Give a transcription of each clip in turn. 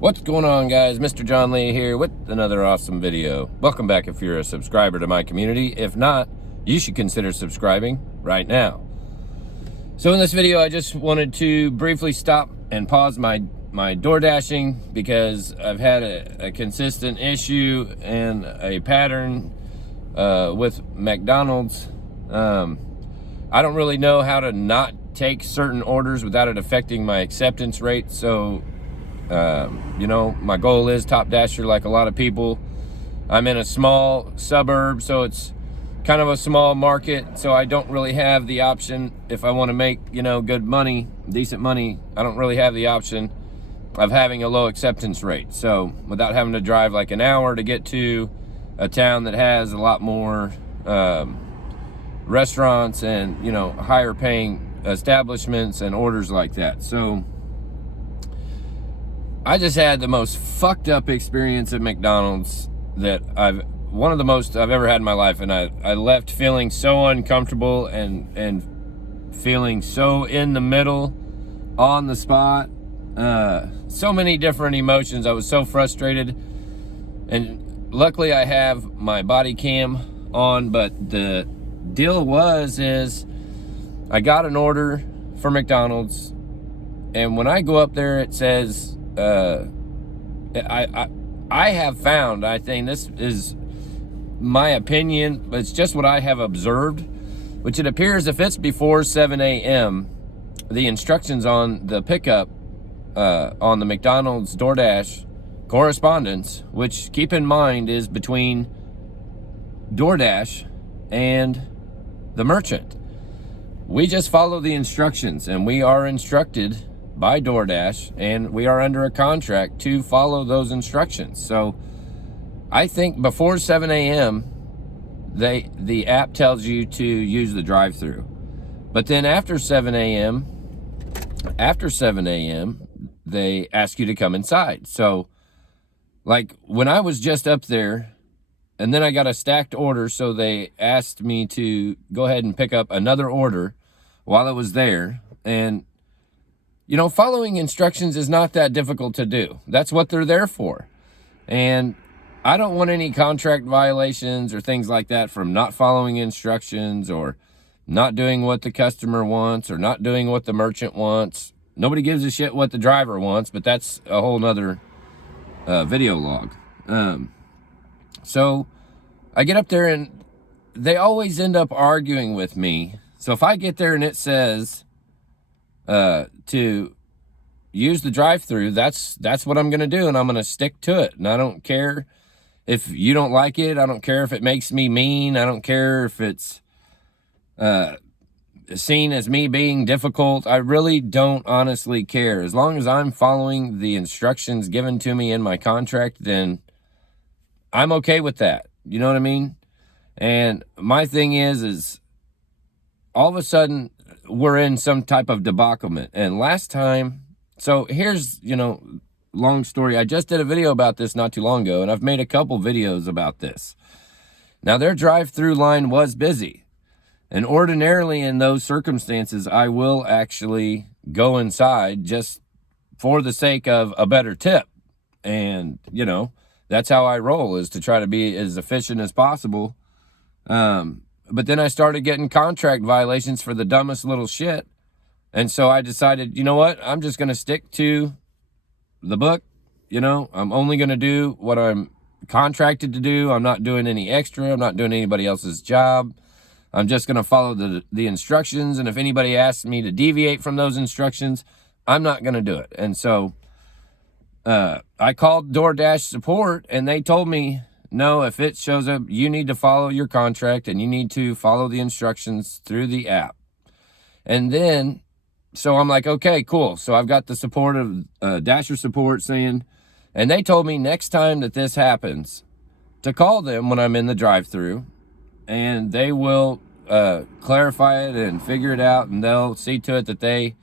What's going on, guys? Mr. John Lee here with another awesome video. Welcome back if you're a subscriber to my community. If not, you should consider subscribing right now. So in this video, I just wanted to briefly stop and pause my door dashing because I've had a consistent issue and a pattern with McDonald's. I don't really know how to not take certain orders without it affecting my acceptance rate. So you know, my goal is top dasher like a lot of people. I'm in a small suburb, so it's kind of a small market, so I don't really have the option. If I want to make, you know, good money, decent money, I don't really have the option of having a low acceptance rate. So without having to drive like an hour to get to a town that has a lot more restaurants and, you know, higher paying establishments and orders like that. So I just had the most fucked up experience at McDonald's that one of the most I've ever had in my life, and I left feeling so uncomfortable and feeling so in the middle, on the spot, so many different emotions. I was so frustrated, and luckily I have my body cam on, but the deal is I got an order for McDonald's, and when I go up there, it says, I have found, I think this is my opinion, but it's just what I have observed, which it appears if it's before 7 a.m., the instructions on the pickup on the McDonald's DoorDash correspondence, which keep in mind is between DoorDash and the merchant. We just follow the instructions, and we are instructed by DoorDash, and we are under a contract to follow those instructions. So I think before 7 a.m. the app tells you to use the drive-through, but then after 7 a.m. they ask you to come inside. So like when I was just up there, and then I got a stacked order, so they asked me to go ahead and pick up another order while I was there. And you know, following instructions is not that difficult to do. That's what they're there for. And I don't want any contract violations or things like that from not following instructions or not doing what the customer wants or not doing what the merchant wants. Nobody gives a shit what the driver wants, but that's a whole nother video log. So I get up there and they always end up arguing with me. So if I get there and it says to use the drive-through, that's what I'm going to do, and I'm going to stick to it. And I don't care if you don't like it. I don't care if it makes me mean. I don't care if it's seen as me being difficult. I really don't honestly care. As long as I'm following the instructions given to me in my contract, then I'm okay with that. You know what I mean? And my thing is all of a sudden we're in some type of debaclement. And last time, so here's, you know, long story. I just did a video about this not too long ago, and I've made a couple videos about this. Now, their drive-through line was busy. And ordinarily in those circumstances, I will actually go inside just for the sake of a better tip. And, you know, that's how I roll, is to try to be as efficient as possible. But then I started getting contract violations for the dumbest little shit. And so I decided, you know what? I'm just going to stick to the book. You know, I'm only going to do what I'm contracted to do. I'm not doing any extra. I'm not doing anybody else's job. I'm just going to follow the instructions. And if anybody asks me to deviate from those instructions, I'm not going to do it. And so I called DoorDash support, and they told me, no, if it shows up, you need to follow your contract and you need to follow the instructions through the app. And then, so I'm like, okay, cool. So I've got the support of Dasher support saying, and they told me next time that this happens to call them when I'm in the drive-thru, and they will clarify it and figure it out, and they'll see to it that they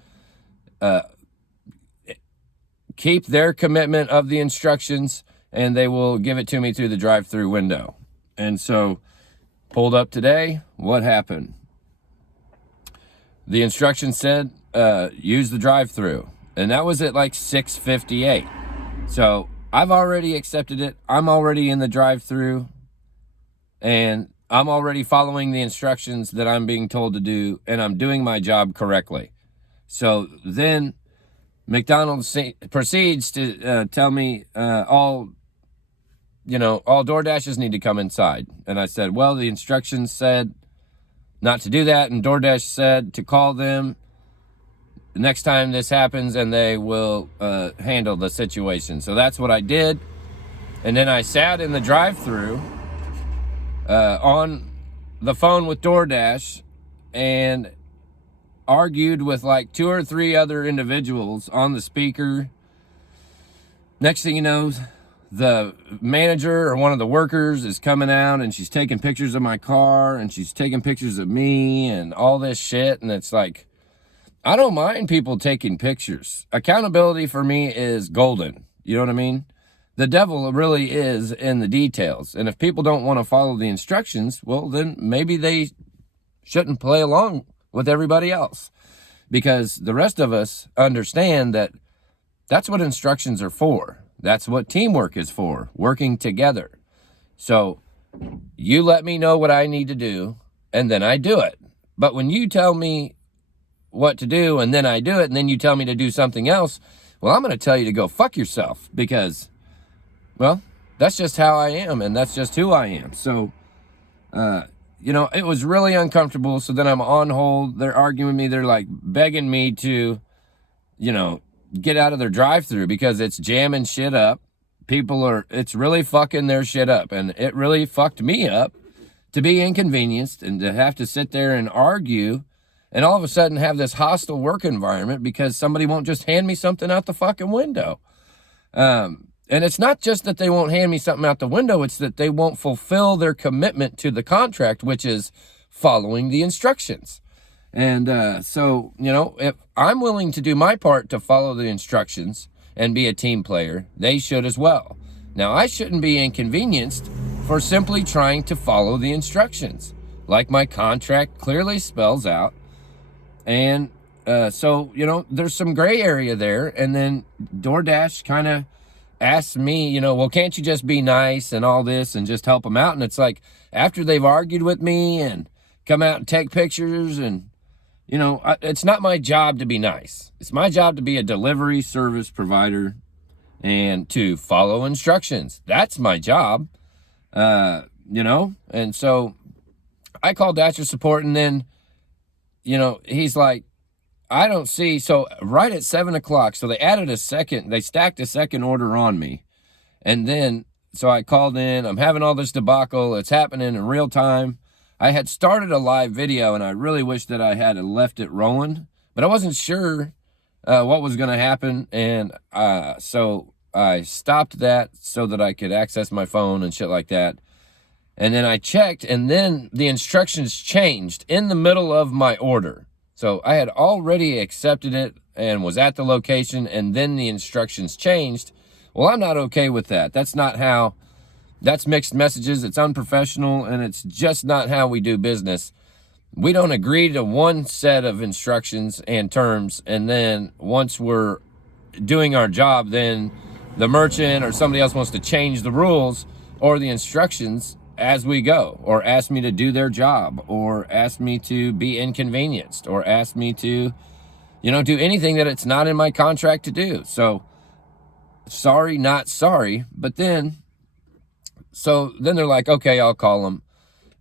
keep their commitment of the instructions, and they will give it to me through the drive-through window. And so, pulled up today, what happened? The instructions said, use the drive-through. And that was at like 6:58. So I've already accepted it. I'm already in the drive-through, and I'm already following the instructions that I'm being told to do, and I'm doing my job correctly. So then McDonald's proceeds to tell me all DoorDashers need to come inside. And I said, well, the instructions said not to do that, and DoorDash said to call them the next time this happens, and they will handle the situation. So that's what I did. And then I sat in the drive-thru on the phone with DoorDash and argued with like 2 or 3 other individuals on the speaker. Next thing you know, the manager or one of the workers is coming out, and she's taking pictures of my car, and she's taking pictures of me and all this shit. And it's like, I don't mind people taking pictures. Accountability for me is golden. You know what I mean? The devil really is in the details. And if people don't want to follow the instructions, well, then maybe they shouldn't play along with everybody else. Because the rest of us understand that that's what instructions are for. That's what teamwork is for, working together. So you let me know what I need to do, and then I do it. But when you tell me what to do, and then I do it, and then you tell me to do something else, well, I'm going to tell you to go fuck yourself, because, well, that's just how I am, and that's just who I am. So, it was really uncomfortable. So then I'm on hold. They're arguing with me. They're like begging me to, get out of their drive-thru because it's jamming shit up. It's really fucking their shit up. And it really fucked me up to be inconvenienced and to have to sit there and argue and all of a sudden have this hostile work environment because somebody won't just hand me something out the fucking window. And it's not just that they won't hand me something out the window, it's that they won't fulfill their commitment to the contract, which is following the instructions. And so, if I'm willing to do my part to follow the instructions and be a team player, they should as well. Now, I shouldn't be inconvenienced for simply trying to follow the instructions, like my contract clearly spells out. And so, there's some gray area there. And then DoorDash kind of asked me, well, can't you just be nice and all this and just help them out? And it's like, after they've argued with me and come out and take pictures and, it's not my job to be nice. It's my job to be a delivery service provider and to follow instructions. That's my job, And so I called Dasher support, and then, he's like, I don't see. So right at 7:00, so they stacked a second order on me. And then, so I called in, I'm having all this debacle. It's happening in real time. I had started a live video, and I really wish that I had left it rolling, but I wasn't sure what was going to happen. And so I stopped that so that I could access my phone and shit like that. And then I checked, and then the instructions changed in the middle of my order. So I had already accepted it and was at the location, and then the instructions changed. Well, I'm not okay with that. That's mixed messages. It's unprofessional, and it's just not how we do business. We don't agree to one set of instructions and terms, and then once we're doing our job, then the merchant or somebody else wants to change the rules or the instructions as we go, or ask me to do their job, or ask me to be inconvenienced, or ask me to, do anything that it's not in my contract to do. So, sorry, not sorry. But then, they're like, okay, I'll call them.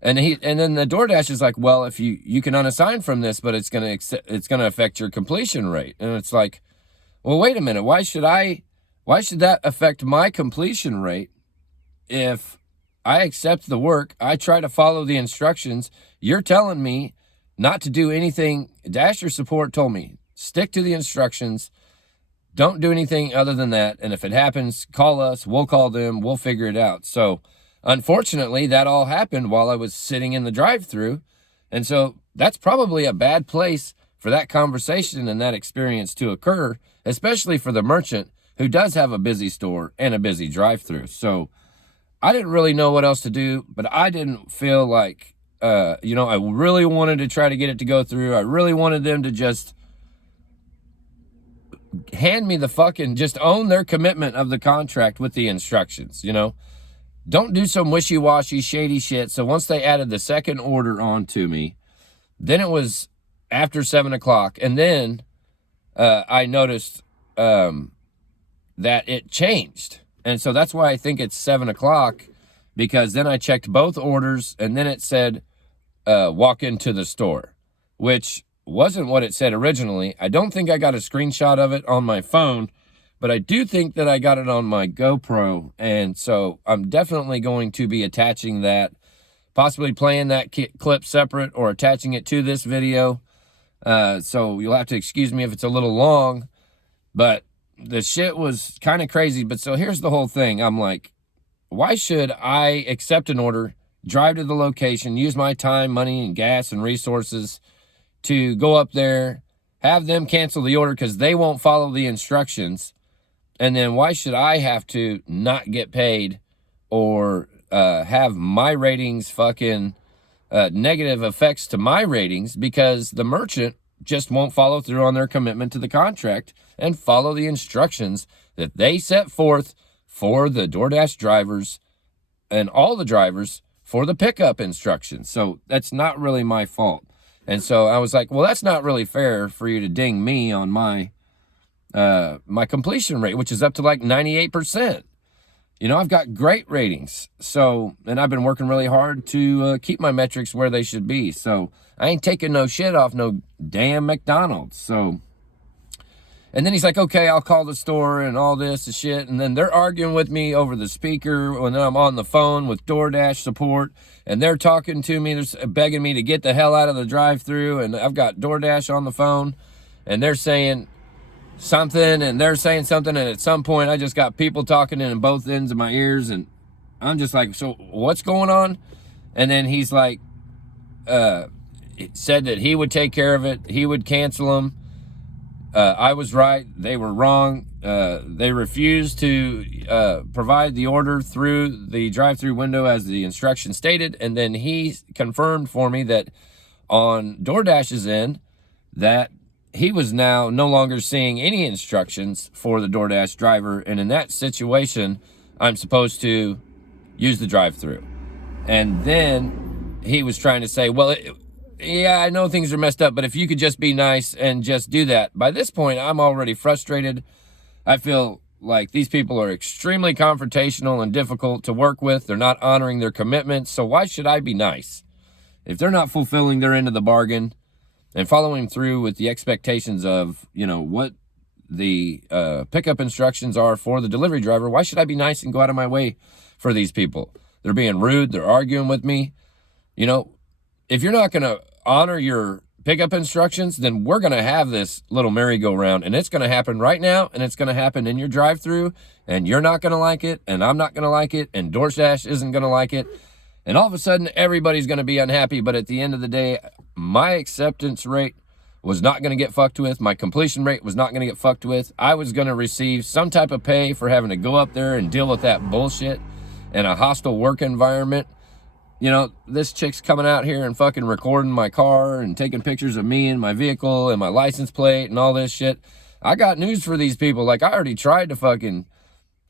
And then the DoorDash is like, well, if you can unassign from this, but it's gonna affect your completion rate. And it's like, well, wait a minute, why should that affect my completion rate if I accept the work, I try to follow the instructions? You're telling me not to do anything. Dasher support told me, stick to the instructions. Don't do anything other than that. And if it happens, call us. We'll call them. We'll figure it out. So, unfortunately, that all happened while I was sitting in the drive-thru. And so that's probably a bad place for that conversation and that experience to occur, especially for the merchant who does have a busy store and a busy drive-thru. So I didn't really know what else to do, but I didn't feel like, I really wanted to try to get it to go through. I really wanted them to just hand me the fucking, just own their commitment of the contract with the instructions, you know? Don't do some wishy-washy, shady shit. So once they added the second order on to me, then it was after 7 o'clock. And then I noticed that it changed. And so that's why I think it's 7 o'clock, because then I checked both orders and then it said, walk into the store, which wasn't what it said originally. I don't think I got a screenshot of it on my phone, but I do think that I got it on my GoPro. And so I'm definitely going to be attaching that, possibly playing that clip separate or attaching it to this video. So you'll have to excuse me if it's a little long, but the shit was kind of crazy. But so here's the whole thing. I'm like, why should I accept an order, drive to the location, use my time, money, and gas and resources to go up there, have them cancel the order because they won't follow the instructions? And then why should I have to not get paid or have my ratings fucking negative effects to my ratings because the merchant just won't follow through on their commitment to the contract and follow the instructions that they set forth for the DoorDash drivers and all the drivers for the pickup instructions? So that's not really my fault. And so I was like, well, that's not really fair for you to ding me on my my completion rate, which is up to like 98%. You know, I've got great ratings. So, and I've been working really hard to keep my metrics where they should be. So I ain't taking no shit off no damn McDonald's. So, and then he's like, okay, I'll call the store and all this and shit. And then they're arguing with me over the speaker when I'm on the phone with DoorDash support. And they're talking to me, they're begging me to get the hell out of the drive-thru. And I've got DoorDash on the phone and they're saying something and they're saying something. And at some point I just got people talking in both ends of my ears. And I'm just like, so what's going on? And then he's like, said that he would take care of it. He would cancel them. I was right. They were wrong. They refused to provide the order through the drive-through window as the instruction stated. And then he confirmed for me that on DoorDash's end that he was now no longer seeing any instructions for the DoorDash driver. And in that situation, I'm supposed to use the drive-through. And then he was trying to say, well, yeah, I know things are messed up, but if you could just be nice and just do that. By this point, I'm already frustrated. I feel like these people are extremely confrontational and difficult to work with. They're not honoring their commitments. So why should I be nice? If they're not fulfilling their end of the bargain and following through with the expectations of, you know, what the pickup instructions are for the delivery driver, why should I be nice and go out of my way for these people? They're being rude. They're arguing with me. You know, if you're not going to honor your pickup instructions, then we're going to have this little merry-go-round, and it's going to happen right now, and it's going to happen in your drive-thru, and you're not going to like it, and I'm not going to like it, and DoorDash isn't going to like it, and all of a sudden, everybody's going to be unhappy. But at the end of the day, my acceptance rate was not going to get fucked with. My completion rate was not going to get fucked with. I was going to receive some type of pay for having to go up there and deal with that bullshit in a hostile work environment. You know, this chick's coming out here and fucking recording my car and taking pictures of me and my vehicle and my license plate and all this shit. I got news for these people. Like, I already tried to fucking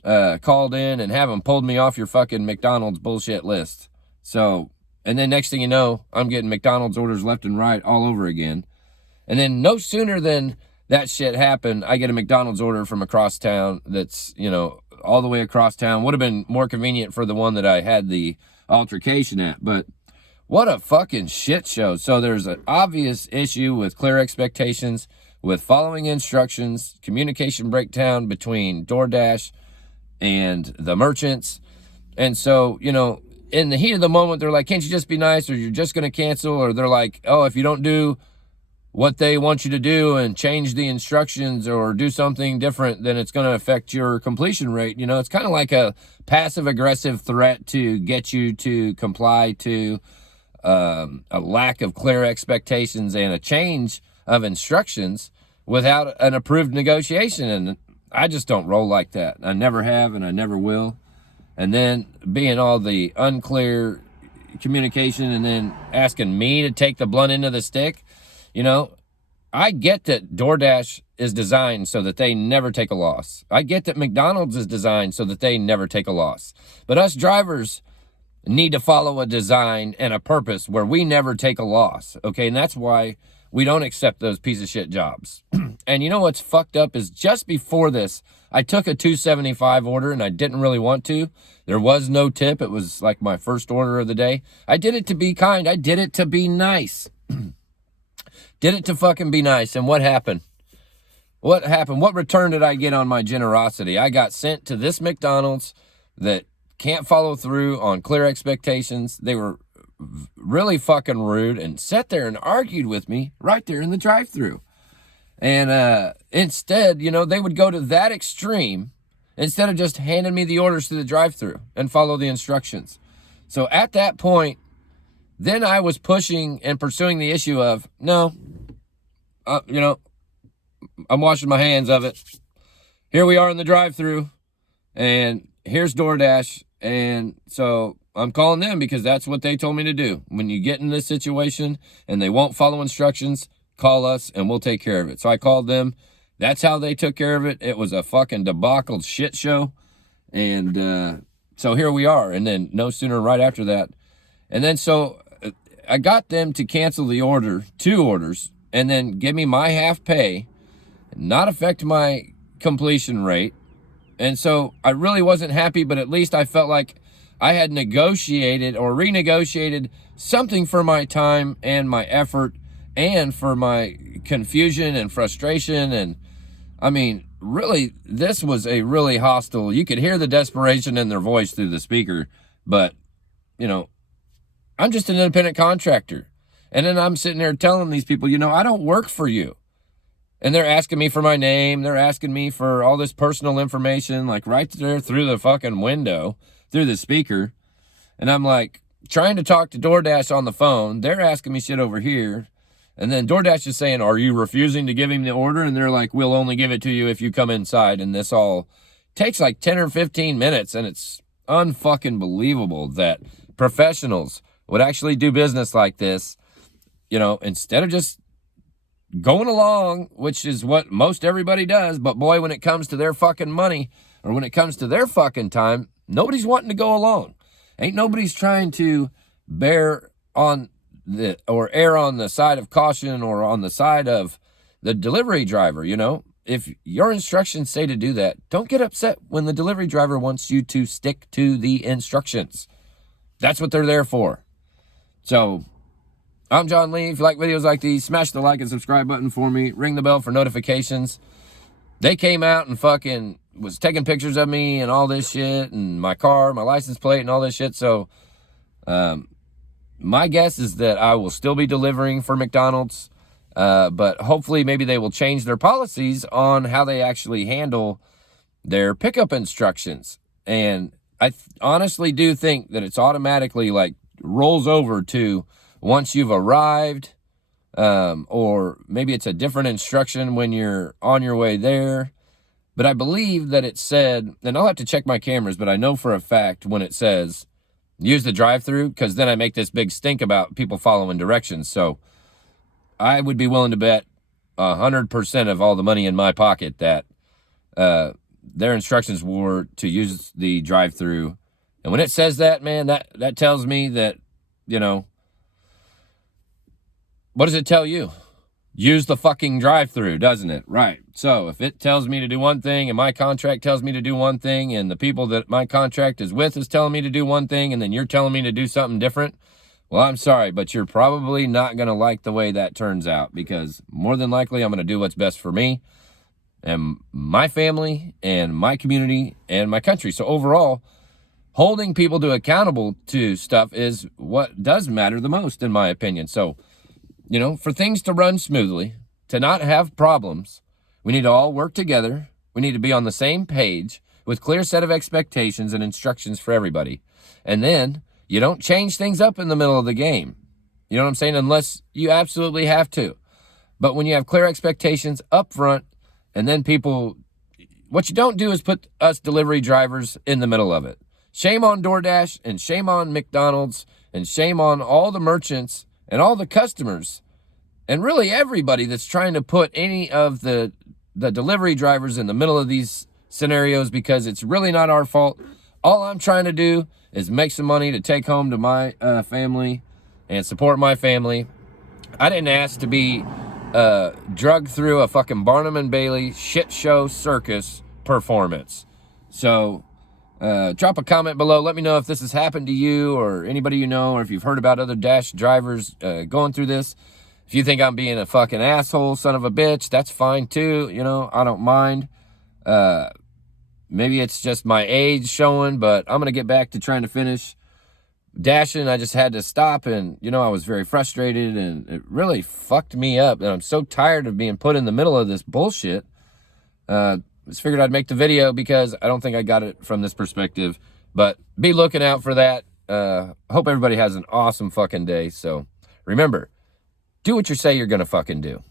called in and have them pulled me off your fucking McDonald's bullshit list. So, and then next thing you know, I'm getting McDonald's orders left and right all over again. And then no sooner than that shit happened, I get a McDonald's order from across town that's, you know, all the way across town. Would have been more convenient for the one that I had the altercation at, but what a fucking shit show. So there's an obvious issue with clear expectations, with following instructions, communication breakdown between DoorDash and the merchants. And so, you know, in the heat of the moment, they're like, can't you just be nice, or you're just going to cancel? Or they're like, oh, if you don't do what they want you to do and change the instructions or do something different, then it's going to affect your completion rate. You know, it's kind of like a passive aggressive threat to get you to comply to a lack of clear expectations and a change of instructions without an approved negotiation. And I just don't roll like that. I never have, and I never will. And then being all the unclear communication and then asking me to take the blunt end of the stick, you know, I get that DoorDash is designed so that they never take a loss. I get that McDonald's is designed so that they never take a loss. But us drivers need to follow a design and a purpose where we never take a loss, okay? And that's why we don't accept those piece of shit jobs. And you know what's fucked up is just before this, I took a $2.75 order and I didn't really want to. There was no tip. It was like my first order of the day. I did it to be kind. I did it to be nice. Did it to fucking be nice. And what happened? What happened? What return did I get on my generosity? I got sent to this McDonald's that can't follow through on clear expectations. They were really fucking rude and sat there and argued with me right there in the drive-thru. And instead, you know, they would go to that extreme instead of just handing me the orders to the drive-thru and follow the instructions. So at that point, then I was pushing and pursuing the issue of, no, you know, I'm washing my hands of it. Here we are in the drive-thru, and here's DoorDash. And so I'm calling them because that's what they told me to do. When you get in this situation and they won't follow instructions, call us and we'll take care of it. So I called them. That's how they took care of it. It was a fucking debacle shit show. And so here we are. And then no sooner right after that. And then so I got them to cancel the order, 2 orders, and then give me my half pay, not affect my completion rate. And so I really wasn't happy, but at least I felt like I had negotiated or renegotiated something for my time and my effort and for my confusion and frustration. And I mean, really, this was a really hostile, you could hear the desperation in their voice through the speaker, but, you know, I'm just an independent contractor. And then I'm sitting there telling these people, you know, I don't work for you. And they're asking me for my name. They're asking me for all this personal information, like right there through the fucking window, through the speaker. And I'm like trying to talk to DoorDash on the phone. They're asking me shit over here. And then DoorDash is saying, are you refusing to give him the order? And they're like, we'll only give it to you if you come inside. And this all takes like 10 or 15 minutes. And it's unfucking believable that professionals would actually do business like this, you know, instead of just going along, which is what most everybody does. But boy, when it comes to their fucking money or when it comes to their fucking time, nobody's wanting to go along. Ain't nobody's trying to bear on the or err on the side of caution or on the side of the delivery driver. You know, if your instructions say to do that, don't get upset when the delivery driver wants you to stick to the instructions. That's what they're there for. So I'm John Lee. If you like videos like these, smash the like and subscribe button for me. Ring the bell for notifications. They came out and fucking was taking pictures of me and all this shit and my car, my license plate and all this shit. So my guess is that I will still be delivering for McDonald's. But hopefully maybe they will change their policies on how they actually handle their pickup instructions. And I honestly do think that it's automatically like rolls over to once you've arrived, or maybe it's a different instruction when you're on your way there. But I believe that it said, and I'll have to check my cameras, but I know for a fact when it says use the drive-thru, because then I make this big stink about people following directions. So I would be willing to bet 100% of all the money in my pocket that their instructions were to use the drive-thru. And when it says that, man, that tells me that, you know, what does it tell you? Use the fucking drive-thru, doesn't it? Right. So if it tells me to do one thing and my contract tells me to do one thing and the people that my contract is with is telling me to do one thing and then you're telling me to do something different, well, I'm sorry, but you're probably not going to like the way that turns out, because more than likely I'm going to do what's best for me and my family and my community and my country. So overall, holding people to accountable to stuff is what does matter the most, in my opinion. So, you know, for things to run smoothly, to not have problems, we need to all work together. We need to be on the same page with clear set of expectations and instructions for everybody. And then you don't change things up in the middle of the game. You know what I'm saying? Unless you absolutely have to. But when you have clear expectations up front, and then people, what you don't do is put us delivery drivers in the middle of it. Shame on DoorDash and shame on McDonald's and shame on all the merchants and all the customers and really everybody that's trying to put any of the delivery drivers in the middle of these scenarios, because it's really not our fault. All I'm trying to do is make some money to take home to my family and support my family. I didn't ask to be drugged through a fucking Barnum and Bailey shit show circus performance. So drop a comment below. Let me know if this has happened to you or anybody you know, or if you've heard about other Dash drivers going through this. If you think I'm being a fucking asshole, son of a bitch, that's fine too. You know, I don't mind. Maybe it's just my age showing, but I'm going to get back to trying to finish dashing. I just had to stop, and, you know, I was very frustrated, and it really fucked me up. And I'm so tired of being put in the middle of this bullshit. Just figured I'd make the video because I don't think I got it from this perspective. But be looking out for that. Hope everybody has an awesome fucking day. So remember, do what you say you're going to fucking do.